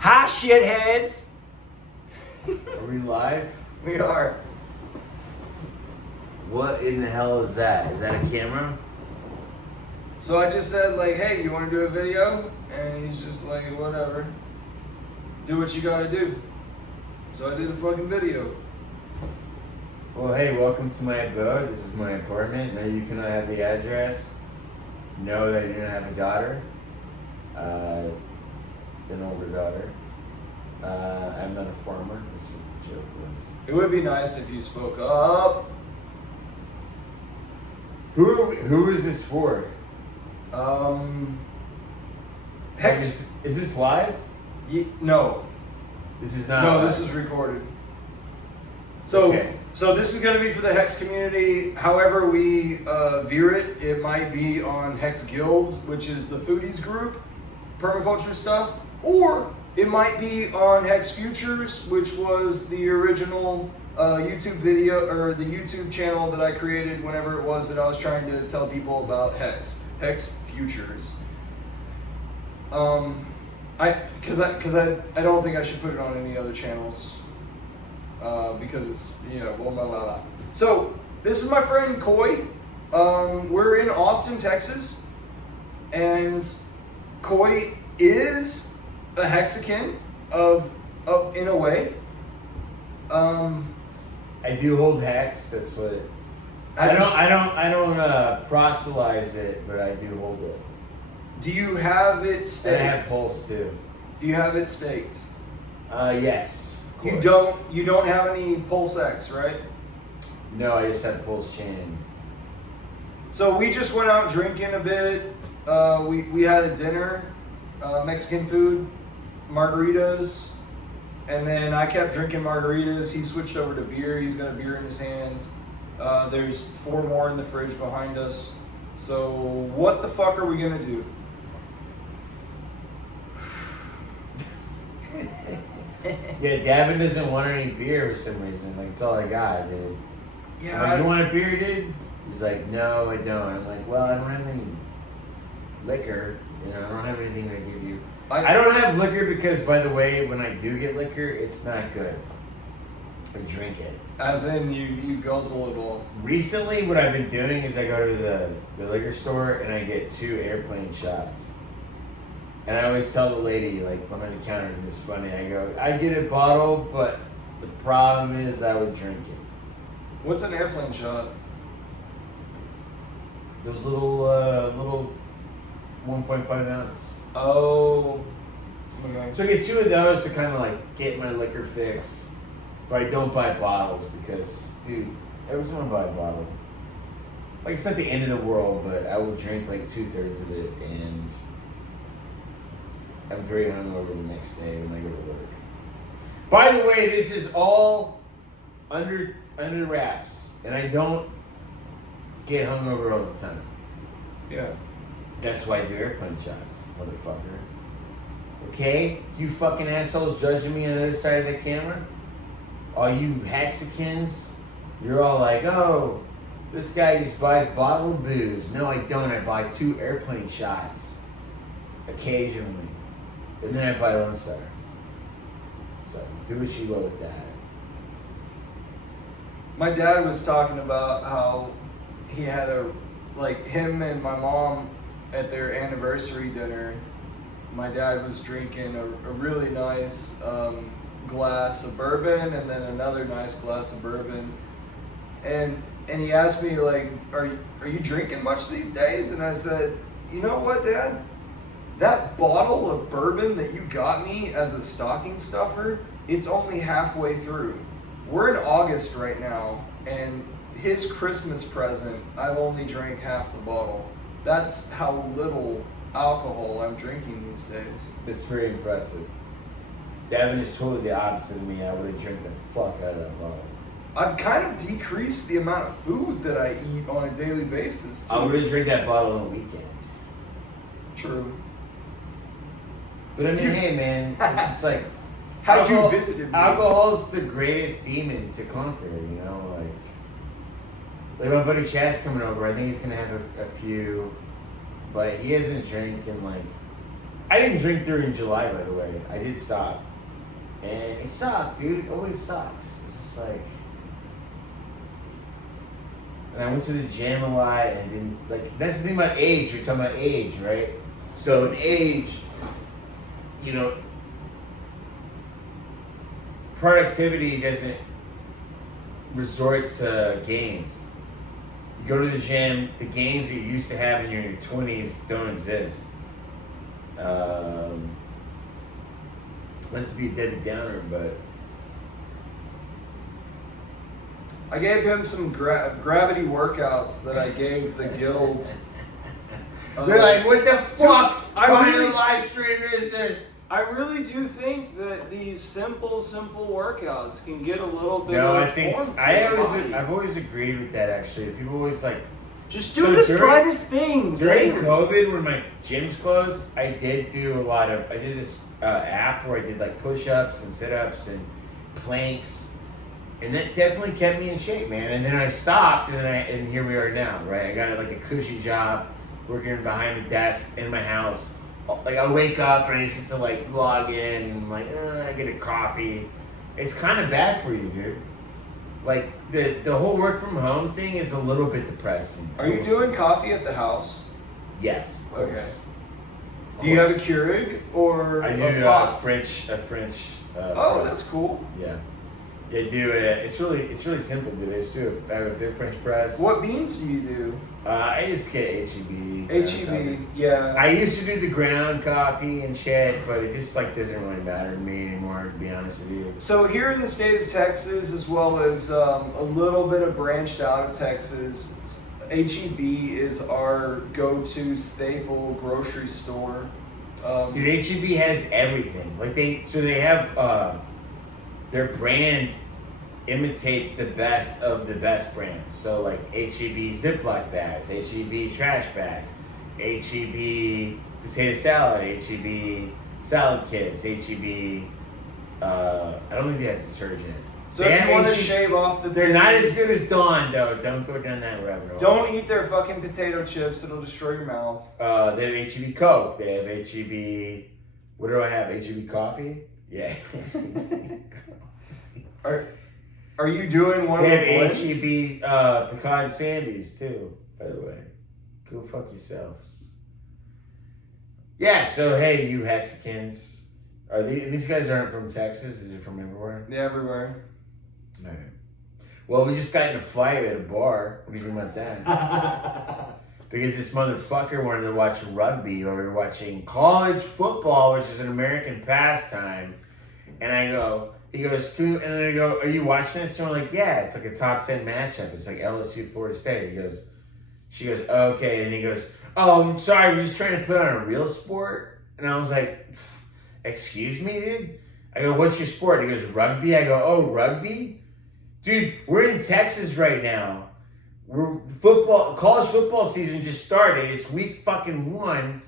Hi, shitheads. Are we live? We are. What in the hell is that? Is that a camera? So I just said, like, hey, you want to do a video? And he's just like, whatever. Do what you gotta do. So I did a fucking video. Well, hey, welcome to my abode. This is my apartment. Now you cannot have the address. Know that you don't have a daughter. An older daughter. I'm not a farmer. This is what the joke was. It would be nice if you spoke up. Who is this for? Hex. Is this live? No. This is not No, live. this is recorded. So, Okay. so this is going to be for the Hex community. However we veer it, it might be on Hex Guilds, which is the foodies group, permaculture stuff, or it might be on Hex Futures, which was the original YouTube video or the YouTube channel that I created whenever it was that I was trying to tell people about Hex Futures. Because I don't think I should put it on any other channels. Because it's, blah, blah, blah, blah. So, this is my friend Coy. We're in Austin, Texas. And Coy is a Hexican of in a way. I do hold hex. That's what it. I don't proselytize it, but I do hold it. Do you have it And staked? I have pulse too. Do you have it staked? Yes. of You course. don't have any Pulse X, right? No, I just have pulse chain. So we just went out drinking a bit. We had a dinner, Mexican food, margaritas, and then I kept drinking margaritas. He switched over to beer. He's got a beer in his hand. There's 4 more in the fridge behind us. So what the fuck are we gonna do? Yeah, Gavin doesn't want any beer for some reason. Like, it's all I got, dude. Yeah, I'm like, you want a beer, dude? He's like, no, I don't. I'm like, well, I don't have any liquor. I don't have anything to give you. I don't have liquor because, by the way, when I do get liquor, it's not good. I drink it. as in you guzzle it all. Recently, what I've been doing is I go to the liquor store and I get 2 airplane shots. And I always tell the lady, like, when I'm at the counter, this is funny, I go, I get a bottle, but the problem is I would drink it. What's an airplane shot? Those little 1.5 ounce. Oh. Okay. So I get 2 of those to kind of like get my liquor fix. But I don't buy bottles because, dude, every time I buy a bottle, like, it's not the end of the world, but I will drink like 2/3 of it and I'm very hungover the next day when I go to work. By the way, this is all under wraps, and I don't get hungover all the time. Yeah. That's why I do airplane shots, motherfucker. Okay? You fucking assholes judging me on the other side of the camera? All you Hexicans, you're all like, oh, this guy just buys bottle of booze. No, I don't. I buy 2 airplane shots occasionally. And then I buy Lone Star. So do what you will with that. My dad was talking about how he had him and my mom at their anniversary dinner. My dad was drinking a really nice glass of bourbon and then another nice glass of bourbon. And he asked me, like, are you drinking much these days? And I said, you know what, Dad? That bottle of bourbon that you got me as a stocking stuffer, it's only halfway through. We're in August right now, and his Christmas present, I've only drank half the bottle. That's how little alcohol I'm drinking these days. It's very impressive. Devin is totally the opposite of me. I would have drank the fuck out of that bottle. I've kind of decreased the amount of food that I eat on a daily basis, too. I would have drank that bottle on a weekend. True. But I mean, hey man, it's just like How'd you visit me? Alcohol's the greatest demon to conquer, like my buddy Chad's coming over. I think he's gonna have a few, but he hasn't drank in like I didn't drink during July, by the way. I did stop. And it sucked, dude. It always sucks. It's just like... And I went to the gym a lot and then, like, that's the thing about age. We're talking about age, right? So in age, you know, productivity doesn't resort to gains. You go to the gym, the gains that you used to have in your 20s don't exist. Not to be a Debbie Downer, but I gave him some gravity workouts that I gave the guild. they're like, what the fuck I kind really- of live stream is this? I really do think that these simple workouts can get a little bit No, of I think form to the body. I've always agreed with that. Actually, people always like Just do So the during- slightest thing during daily. COVID when my gym's closed. I did do a lot of. I did this app where I did like push-ups and sit-ups and planks, and that definitely kept me in shape, man. And then I stopped, and here we are now, right? I got like a cushy job, working behind the desk in my house. Like I wake up and I just get to like log in and like I get a coffee. It's kind of bad for you, dude. Like the whole work from home thing is a little bit depressing. Are you doing coffee at the house? Yes. Of course. Okay. Of Do you have a course. Keurig or I do a pot? French. Oh, press. that's cool. Yeah. Yeah, do it. It's really simple, dude. I just I have a big French press. What beans do you do? I just get HEB. HEB, yeah. I used to do the ground coffee and shit, but it just like doesn't really matter to me anymore, to be honest with you. So here in the state of Texas, as well as a little bit of branched out of Texas, HEB is our go-to staple grocery store. Dude, HEB has everything. Like they have their brand imitates the best of the best brands. So like HEB Ziploc bags, HEB trash bags, HEB potato salad, HEB salad kits, HEB. I don't think they have detergent. So They if have you want to HEB shave off the They're not as beans, good as Dawn though. Don't go down that rabbit hole. Don't eat their fucking potato chips; it'll destroy your mouth. They have HEB Coke. They have HEB. What do I have? HEB coffee. Yeah. Are you doing one They of the have blends? HEB pecan sandies too, by the way. Go fuck yourselves. Yeah, so hey, you Hexicans. Are these guys aren't from Texas? Is it from everywhere? Yeah, everywhere. Okay. Well, we just got in a fight at a bar. What do you think about that? Because this motherfucker wanted to watch rugby, or we were watching college football, which is an American pastime. And he goes, and then I go, are you watching this? And we're like, yeah, it's like a top 10 matchup. It's like LSU, Florida State. She goes, oh, okay. And he goes, oh, I'm sorry, we're just trying to put on a real sport. And I was like, excuse me, dude? I go, what's your sport? He goes, rugby. I go, oh, rugby? Dude, we're in Texas right now. College football season just started. It's week fucking 1,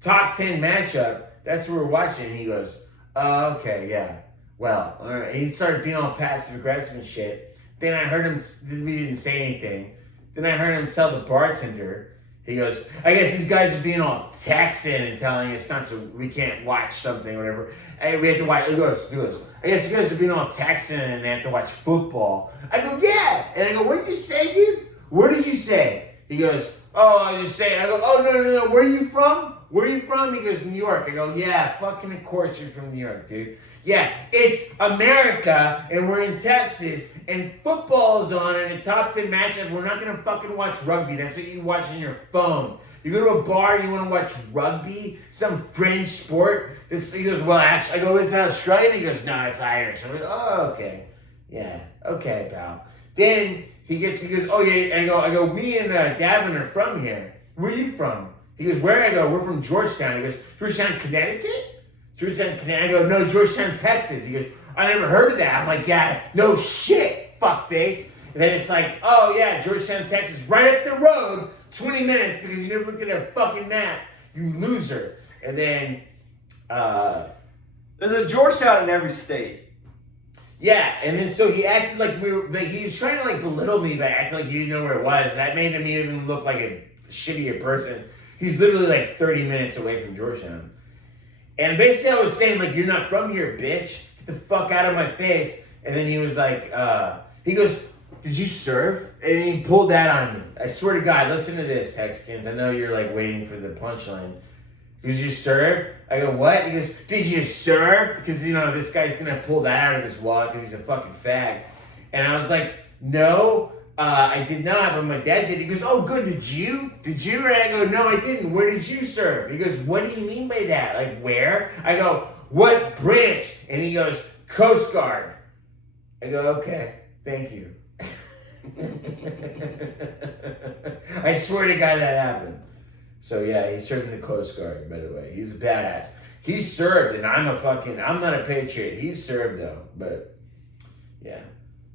top 10 matchup. That's what we're watching. And he goes, oh, okay, yeah. Well, all right. He started being all passive aggressive and shit. Then I heard him, we didn't say anything. Then I heard him tell the bartender, he goes, I guess these guys are being all Texan and telling us we can't watch something or whatever. Hey, we have to watch, he goes, I guess you guys are being all Texan and they have to watch football. I go, yeah. And I go, what did you say, dude? What did you say? He goes, oh, I was just saying. I go, oh, no. Where are you from? Where are you from? He goes, New York. I go, yeah, fucking of course you're from New York, dude. Yeah, it's America, and we're in Texas, and football is on in a top 10 matchup. We're not going to fucking watch rugby. That's what you watch on your phone. You go to a bar, you want to watch rugby? Some fringe sport? He goes, well, actually, I go, it's not Australian? He goes, no, it's Irish. I'm like, oh, okay. Yeah, okay, pal. Then he goes, oh, yeah, and I go, me and Gavin are from here. Where are you from? He goes, where? I go, we're from Georgetown. He goes, Georgetown, Connecticut? Georgetown, Connecticut. I go, no, Georgetown, Texas. He goes, I never heard of that. I'm like, yeah, no shit, fuckface. And then it's like, oh yeah, Georgetown, Texas, right up the road, 20 minutes, because you never looked at a fucking map, you loser. And then, There's a Georgetown in every state. yeah, and then so he acted like he was trying to like belittle me by acting like he didn't know where it was. That made him even look like a shittier person. He's literally like 30 minutes away from Georgetown. And basically I was saying, like, you're not from here, bitch. Get the fuck out of my face. And then he was like, he goes, did you serve? And he pulled that on me. I swear to God, listen to this, Hexkins. I know you're like waiting for the punchline. He goes, you serve? I go, what? He goes, did you serve? Because, you know, this guy's going to pull that out of his wallet because he's a fucking fag. And I was like, no, I did not, but my dad did. He goes, oh, good, did you? Did you? And I go, no, I didn't. Where did you serve? He goes, what do you mean by that? Like, where? I go, what branch? And he goes, Coast Guard. I go, okay, thank you. I swear to God that happened. So yeah, he served in the Coast Guard, by the way. He's a badass. He served, and I'm not a patriot. He served though, but yeah.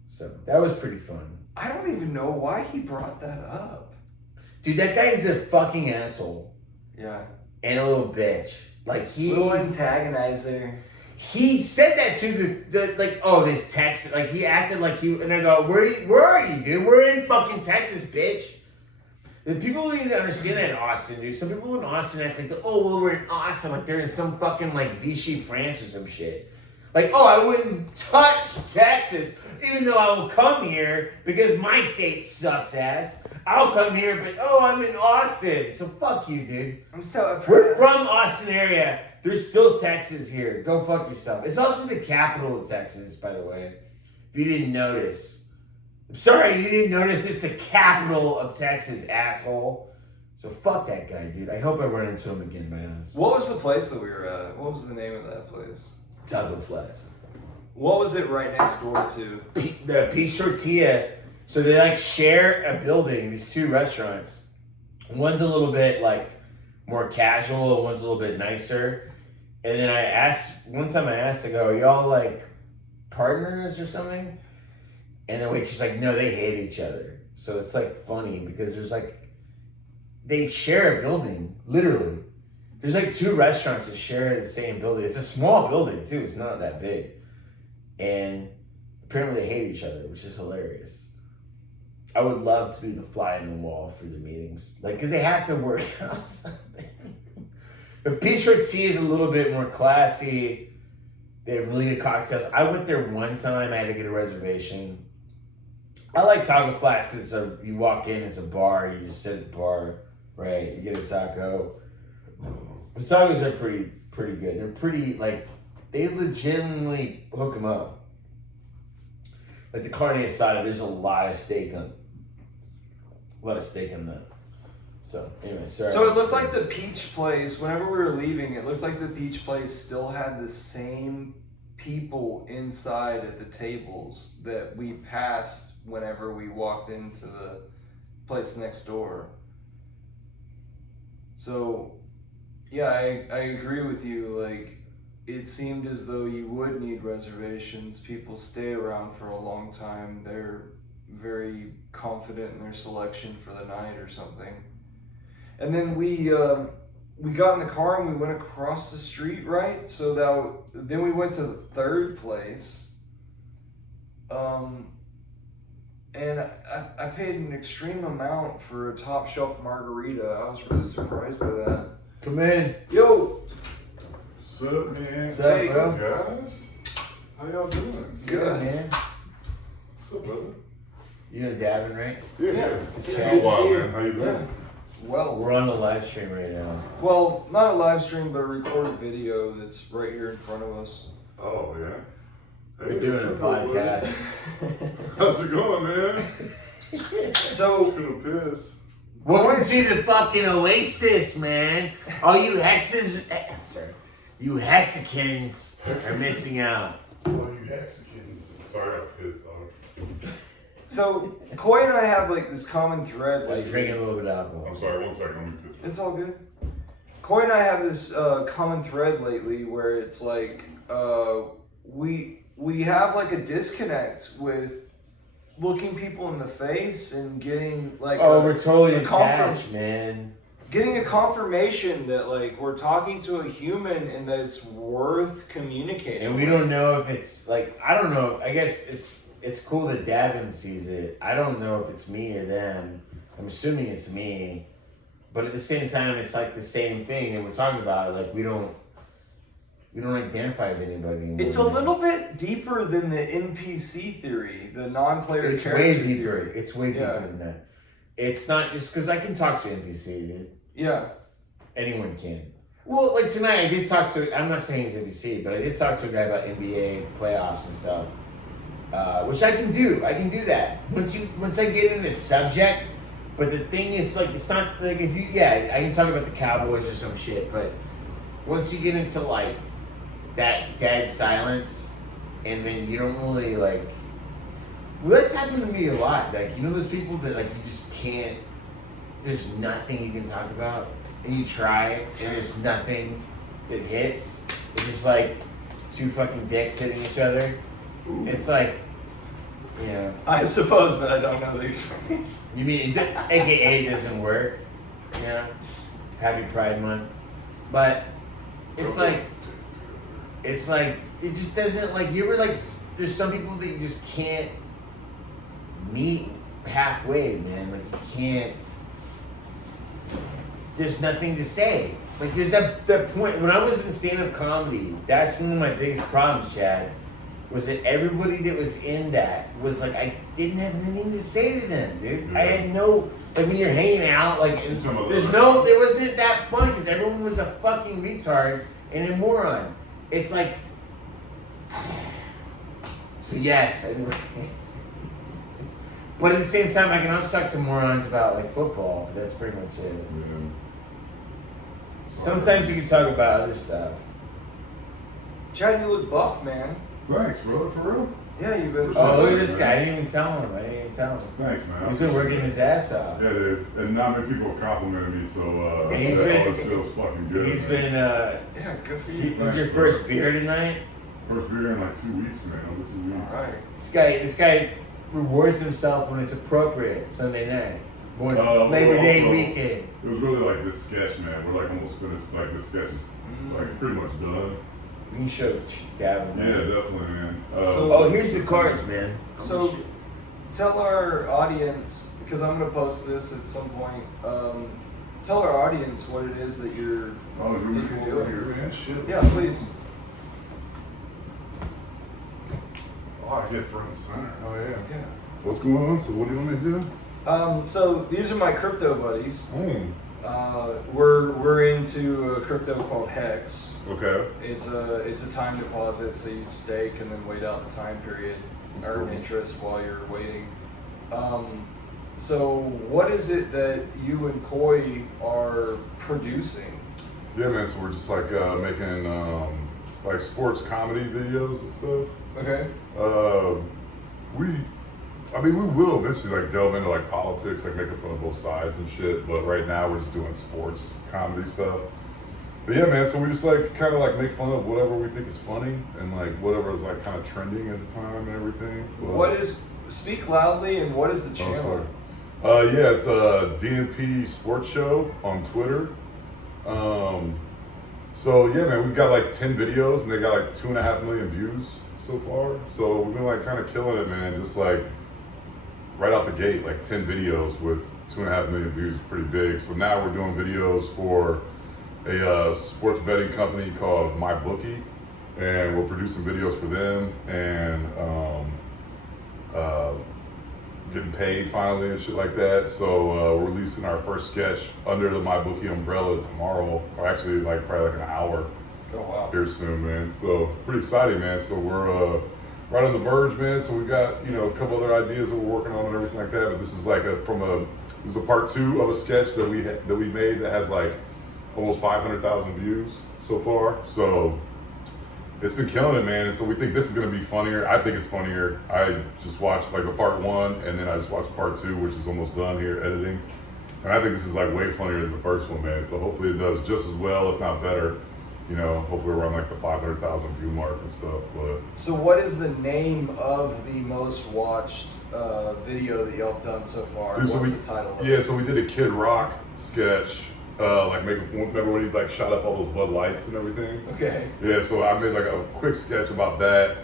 So that was pretty fun. I don't even know why he brought that up. Dude, that guy is a fucking asshole. Yeah. And a little bitch. Like little antagonizer. He said that to the like, oh, this Texas. Like, he acted like he, and I go, where are you, dude? We're in fucking Texas, bitch. The people need to understand that in Austin, dude. Some people in Austin act like, oh, well, we're in Austin. Like, they're in some fucking, like, Vichy, France or some shit. Like, oh, I wouldn't touch Texas, even though I will come here because my state sucks ass. I'll come here, but, oh, I'm in Austin. So fuck you, dude. I'm so impressed. We're from Austin area. There's still Texas here. Go fuck yourself. It's also the capital of Texas, by the way. If you didn't notice. I'm sorry, you didn't notice it's the capital of Texas, asshole. So fuck that guy, dude. I hope I run into him again, by honest. What was the place that we were at? What was the name of that place? Taco Flats. What was it right next door to? The Peach Tortilla. So they like share a building, these two restaurants. One's a little bit like more casual, and one's a little bit nicer. And then one time I asked, I go, are y'all like partners or something? And the waitress like, no, they hate each other. So it's like funny because there's like, they share a building, literally. There's like two restaurants that share the same building. It's a small building too, it's not that big. And apparently they hate each other, which is hilarious. I would love to be the fly in the wall for the meetings. Like, cause they have to work out something. The Peach Tortilla is a little bit more classy. They have really good cocktails. I went there one time, I had to get a reservation. I like Taco Flats because you walk in, it's a bar, you just sit at the bar, right? You get a taco. The tacos are pretty good. They're pretty, like, they legitimately hook them up. Like the carne asada, there's a lot of steak on that. So anyway, sorry. So it looked like the Peach place, whenever we were leaving, it looked like the Peach place still had the same people inside at the tables that we passed whenever we walked into the place next door. So yeah, I agree with you. Like, it seemed as though you would need reservations. People stay around for a long time. They're very confident in their selection for the night or something. And then we got in the car and we went across the street, right? So then we went to the third place. And I paid an extreme amount for a top shelf margarita. I was really surprised by that. Come in. Yo! What's up, man? What's up, bro? Guys? How y'all doing? Good, man. What's up, brother? You know Davin, right? Yeah. It's It's Chad. been a while, Good to see man. How you doing? Yeah. Well, We're on the live stream right now. well, not a live stream, but a recorded video that's right here in front of us. Oh, yeah. We're doing a what's up, podcast. buddy? How's it going, man? So, Gonna piss. Welcome to the fucking Oasis, man. All you Hexicans are missing out. Oh, you Mexicans. Sorry, I pissed off. so Coy and I have like this common thread. Like drinking a little bit of I'm alcohol. sorry, 1 second. Let me piss. It's all good. Coy and I have this common thread lately where it's like we have like a disconnect with looking people in the face and getting like We're totally a attached, man. getting a confirmation that like we're talking to a human and that it's worth communicating. And we don't know if it's like, I don't know. I guess it's cool that Davin sees it. I don't know if it's me or them. I'm assuming it's me. But at the same time, it's like the same thing that we're talking about. Like, we don't, We don't identify with anybody anymore. It's a little bit deeper than the NPC theory, the non-player It's character way deeper. theory. It's way deeper than that. It's not just because I can talk to an NPC, dude. Yeah. Anyone can. Well, like tonight, I did talk to. I'm not saying he's NBC, but I did talk to a guy about NBA playoffs and stuff, which I can do. I can do that once I get into the subject. But the thing is, like, it's not like if you. Yeah, I can talk about the Cowboys or some shit, but once you get into like that dead silence, and then you don't really like. Well, that's happened to me a lot. Like, you know, those people that like you just can't. There's nothing you can talk about. And you try, and there's nothing that hits. It's just like two fucking dicks hitting each other. Ooh. It's like, you know. I suppose, but I don't know the experience. You mean AKA doesn't work? You know? Happy Pride Month. But it's like, it just doesn't, like, you ever, like, there's some people that you just can't meet halfway, man. Like, you can't. There's nothing to say. Like, there's that point, when I was in stand-up comedy, that's one of my biggest problems, Chad, was that everybody that was in that was like, I didn't have anything to say to them, dude. Yeah. I had no, like, when you're hanging out, like, and there wasn't that fun, because everyone was a fucking retard and a moron. It's like, so yes, but at the same time, I can also talk to morons about, like, football, but that's pretty much it. Yeah. Sometimes you can talk about other stuff. Chad, you look buff, man. Thanks, brother, for real. Yeah, you've been. Oh, look at this guy. I didn't even tell him. Thanks, man. He's been working his ass off. Yeah, dude. And not many people complimented me, so And he's that been- always feels fucking good. He's man. been, Yeah, good for you. this is your first beer tonight? First beer in like 2 weeks, man. Over 2 weeks. All right. This guy rewards himself when it's appropriate, Sunday night. Born Well, Labor Day also, weekend. It was really like this sketch, man. We're like almost finished. Like this sketch is like pretty much done. You can show Gavin. Yeah, man. definitely, man. Oh, here's the cards, man. So, tell our audience, because I'm going to post this at some point, tell our audience what it is that you're, Oh, that you're you're cool doing. here, man. Shit. Yeah, please. Oh, I get front and center. Oh yeah. Yeah. What's going on? So what do you want me to do? So these are my crypto buddies. Oh. We're into a crypto called Hex. Okay. It's a time deposit, so you stake and then wait out the time period, That's earn cool. interest while you're waiting. So what is it that you and Koi are producing? Yeah, man. So we're just like making like sports comedy videos and stuff. Okay. We will eventually like delve into like politics, like making fun of both sides and shit. But right now we're just doing sports comedy stuff. But yeah, man. So we just like kind of like make fun of whatever we think is funny and like whatever is like kind of trending at the time and everything. But, Speak loudly, and what is the channel? Yeah, it's a DNP Sports Show on Twitter. So yeah, man, we've got like 10 videos and they got like 2.5 million views so far. So we've been like kind of killing it, man. Just like right out the gate, like 10 videos with 2.5 million views, pretty big. So now we're doing videos for a sports betting company called MyBookie, and we're producing videos for them and getting paid finally and shit like that. So we're releasing our first sketch under the MyBookie umbrella tomorrow, or actually like probably like an hour Oh wow. here soon, man. So pretty exciting, man. So we're right on the verge, man. So we got a couple other ideas that we're working on and everything like that. But this is like this is a part 2 of a sketch that we made that has like almost 500,000 views so far. So it's been killing it, man. And so we think this is gonna be funnier. I think it's funnier. I just watched like a part 1, and then I just watched part 2, which is almost done here editing. And I think this is like way funnier than the first one, man. So hopefully it does just as well, if not better. Hopefully around like the 500,000 view mark and stuff. But So what is the name of the most watched video that y'all have done so far? Dude, so What's we- the title of yeah, it? so we did a Kid Rock sketch. Remember when he like shot up all those Bud Lights and everything? Okay. Yeah, so I made like a quick sketch about that.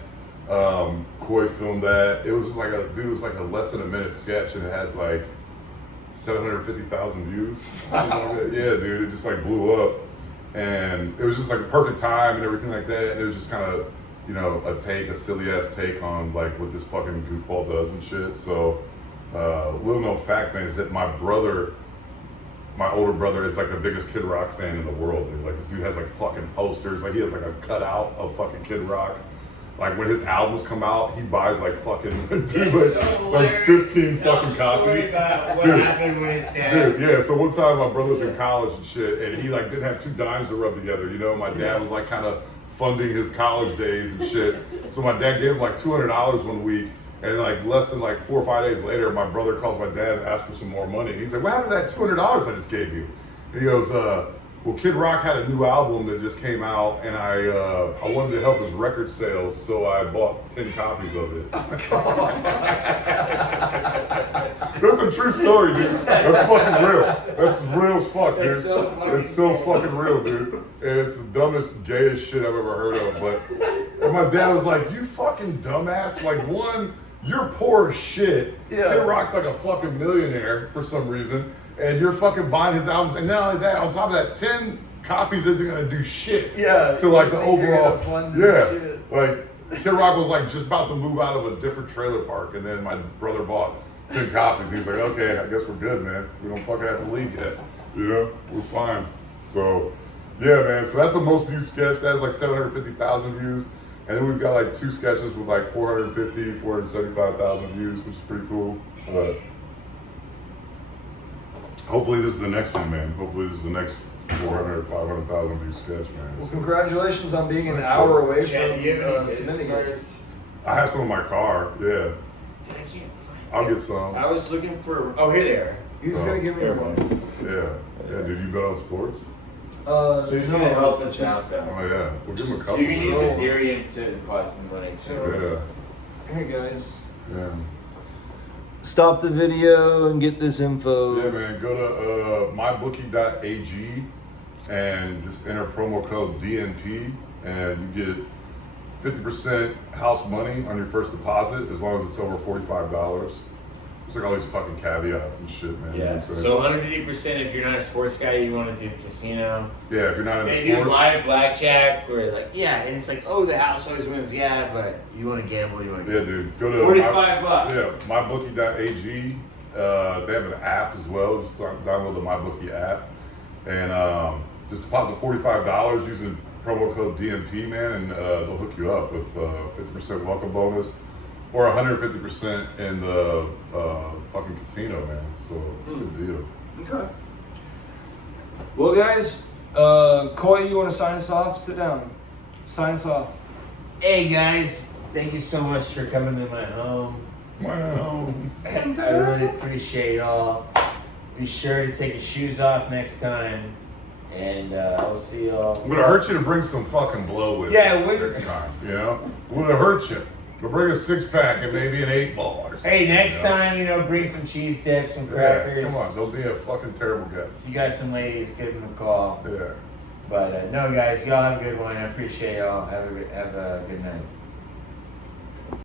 Koi filmed that. It was just like it was like a less than a minute sketch, and it has like 750,000 views. Wow. Yeah, dude, it just like blew up. and it was just like a perfect time and everything like that. And it was just kind of, you know, a silly ass take on like what this fucking goofball does and shit. So, little known fact, man, is that my older brother is like the biggest Kid Rock fan in the world, dude. Like this dude has like fucking posters. Like he has like a cutout of fucking Kid Rock. Like when his albums come out, he buys like fucking dude, like 15 fucking copies. About what Dude. happened with his dad. Dude, yeah. So one time my brother was in college and shit, and he like didn't have 2 dimes to rub together. You know, my dad was like kind of funding his college days and shit. So my dad gave him like $200 one week, and like less than like 4 or 5 days later, my brother calls my dad and asks for some more money. And he's like, "What happened to that $200 I just gave you?" And he goes, "Well, Kid Rock had a new album that just came out, and I wanted to help his record sales, so I bought 10 copies of it." That's a true story, dude. That's fucking real. That's real as fuck, dude. That's so fucking It's so real. fucking real, dude. And it's the dumbest, gayest shit I've ever heard of. But and my dad was like, "You fucking dumbass! Like, one, you're poor as shit. Yeah. Kid Rock's like a fucking millionaire for some reason, and you're fucking buying his albums. And not only that, on top of that, 10 copies isn't gonna do shit. Yeah, To like the you think you're overall. gonna fund this Yeah. shit. Like Kid Rock was like just about to move out of a different trailer park, and then my brother bought 10 copies. He's like, "Okay, I guess we're good, man. We don't fucking have to leave yet. You know, we're fine." So, yeah, man. So that's the most viewed sketch. That has like 750,000 views. And then we've got like 2 sketches with like 450, 475,000 views, which is pretty cool. Hopefully this is the next one, man. Hopefully this is the next 400, 500,000 view sketch, man. Well, congratulations on being an hour away Chad, from do you have any submitting business it. cards? I have some in my car. Yeah, Dude, I can't find I'll get some. I was looking for. Oh, here they are. He was Oh, gonna give me there one. Yeah. Did you bet on sports? So he's gonna help us just- out though. Oh yeah, we'll give him a So couple. you can use Oh. Ethereum to deposit some money too. Yeah, Here, guys. yeah. Stop the video and get this info. Yeah, man. Go to mybookie.ag and just enter promo code DNP, and you get 50% house money on your first deposit as long as it's over $45. It's like all these fucking caveats and shit, man. You know Yeah. what I'm saying? So 150% if you're not a sports guy, you want to do casino. Yeah, if you're not They into do sports, live blackjack where like and it's like, oh, the house always wins. Yeah, but you want to gamble, you want to. yeah, dude. Go to $45. Yeah, mybookie.ag. They have an app as well. Just download the MyBookie app and just deposit $45 using promo code DMP, man, and they'll hook you up with 50% welcome bonus or 150% in the fucking casino, man. So it's a good deal. Okay. Well, guys, Coy, you want to sign us off? Sit down. Sign us off. Hey guys, thank you so much for coming to my home. Wow. I really appreciate y'all. Be sure to take your shoes off next time, and I'll see y'all. I'm gonna hurt you to bring some fucking blow with Yeah, you wait- next time. You know, I'm gonna hurt you. But bring a 6-pack and maybe an 8-ball or something. Hey, next you know? time, bring some cheese dips, some Yeah, crackers. come on, don't be a fucking terrible guest. You got some ladies, give them a call. Yeah. But no, guys, y'all have a good one. I appreciate y'all. Have a good night.